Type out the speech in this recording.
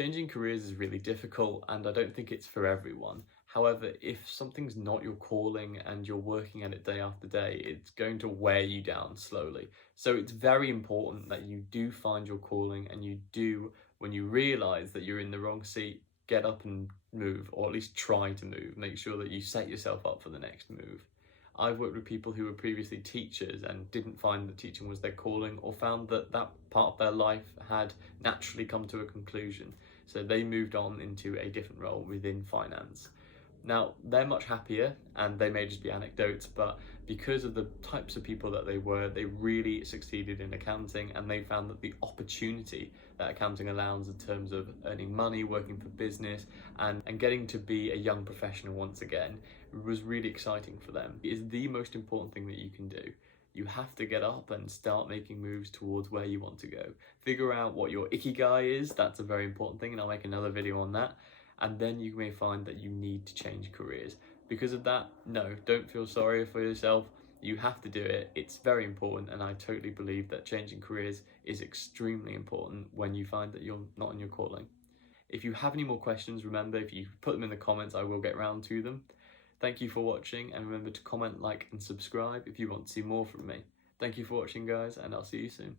Changing careers is really difficult and I don't think it's for everyone. However, if something's not your calling and you're working at it day after day, it's going to wear you down slowly. So it's very important that you do find your calling and you do, when you realize that you're in the wrong seat, get up and move, or at least try to move. Make sure that you set yourself up for the next move. I've worked with people who were previously teachers and didn't find that teaching was their calling, or found that that part of their life had naturally come to a conclusion. So they moved on into a different role within finance. Now, they're much happier, and they may just be anecdotes, but because of the types of people that they were, they really succeeded in accounting, and they found that the opportunity that accounting allows in terms of earning money, working for business, and getting to be a young professional once again was really exciting for them. It is the most important thing that you can do. You have to get up and start making moves towards where you want to go. Figure out what your ikigai is, that's a very important thing, and I'll make another video on that. And then you may find that you need to change careers. Because of that, no, don't feel sorry for yourself. You have to do it. It's very important, and I totally believe that changing careers is extremely important when you find that you're not in your calling. If you have any more questions, remember, if you put them in the comments, I will get round to them. Thank you for watching, and remember to comment, like, and subscribe if you want to see more from me. Thank you for watching, guys, and I'll see you soon.